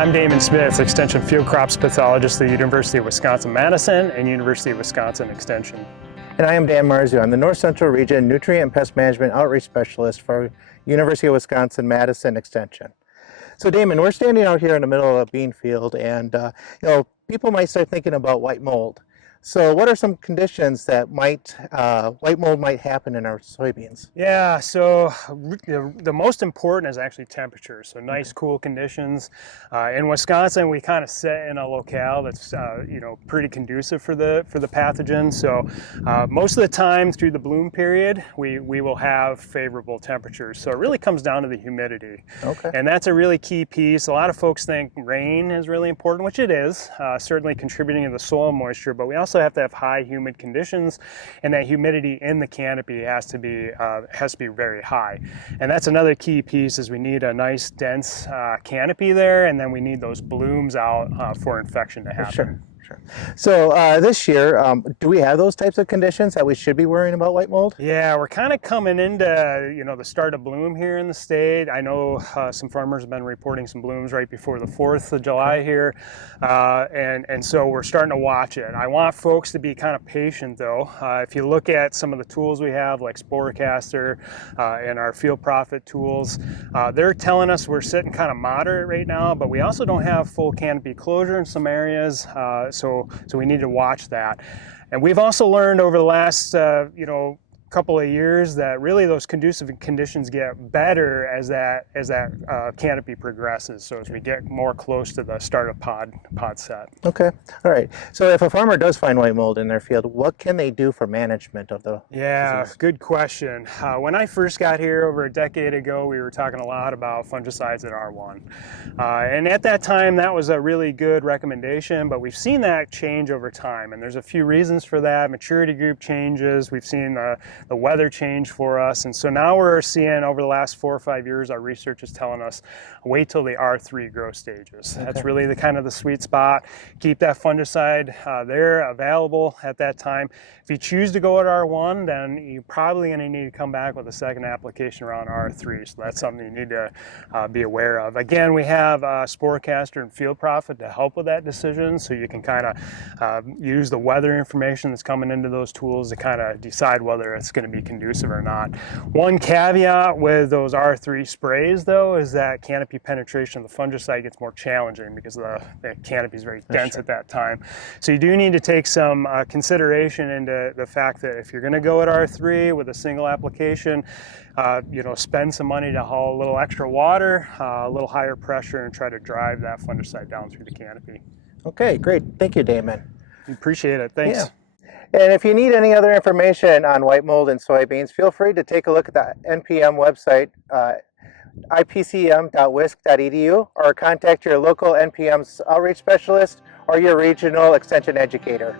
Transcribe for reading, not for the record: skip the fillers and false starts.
I'm Damon Smith, Extension Field Crops Pathologist at the University of Wisconsin-Madison and University of Wisconsin Extension. And I am Dan Marzu. I'm the North Central Region Nutrient and Pest Management Outreach Specialist for University of Wisconsin-Madison Extension. So Damon, we're standing out here in the middle of a bean field, and people might start thinking about white mold. So what are some conditions that white mold might happen in our soybeans? Yeah, so the most important is actually temperature. So nice, cool conditions. In Wisconsin, we kind of sit in a locale that's pretty conducive for the pathogen. So most of the time through the bloom period, we will have favorable temperatures. So it really comes down to the humidity. Okay. And that's a really key piece. A lot of folks think rain is really important, which it is, certainly contributing to the soil moisture, but we also have to have high humid conditions, and that humidity in the canopy has to be very high. And that's another key piece, is we need a nice dense canopy there, and then we need those blooms out for infection to happen. Sure. So this year, do we have those types of conditions that we should be worrying about white mold? Yeah, we're kind of coming into the start of bloom here in the state. I know some farmers have been reporting some blooms right before the 4th of July here, and so we're starting to watch it. I want folks to be kind of patient though. If you look at some of the tools we have, like Sporecaster and our Field Profit tools, they're telling us we're sitting kind of moderate right now, but we also don't have full canopy closure in some areas. So we need to watch that. And we've also learned over the last couple of years that really those conducive conditions get better as that canopy progresses. So as we get more close to the start of pod set. Okay, all right. So if a farmer does find white mold in their field, what can they do for management of the disease? Good question. When I first got here over a decade ago, we were talking a lot about fungicides at R1. And at that time, that was a really good recommendation, but we've seen that change over time. And there's a few reasons for that. Maturity group changes. We've seen the weather change for us, and so now we're seeing over the last 4 or 5 years, our research is telling us wait till the R3 growth stages. Okay. That's really the sweet spot. Keep that fungicide there available at that time. If you choose to go at R1, then you're probably going to need to come back with a second application around R3. So that's something you need to be aware of. Again, we have Sporecaster and Field Profit to help with that decision, so you can kind of use the weather information that's coming into those tools to kind of decide whether it's going to be conducive or not. One caveat with those R3 sprays though is that canopy penetration of the fungicide gets more challenging because the canopy is very dense at that time. So you do need to take some consideration into the fact that if you're going to go at R3 with a single application, spend some money to haul a little extra water, a little higher pressure, and try to drive that fungicide down through the canopy. Okay, great. Thank you, Damon. Appreciate it. Thanks. Yeah. And if you need any other information on white mold in soybeans, feel free to take a look at the NPM website, ipcm.wisc.edu, or contact your local NPM outreach specialist or your regional extension educator.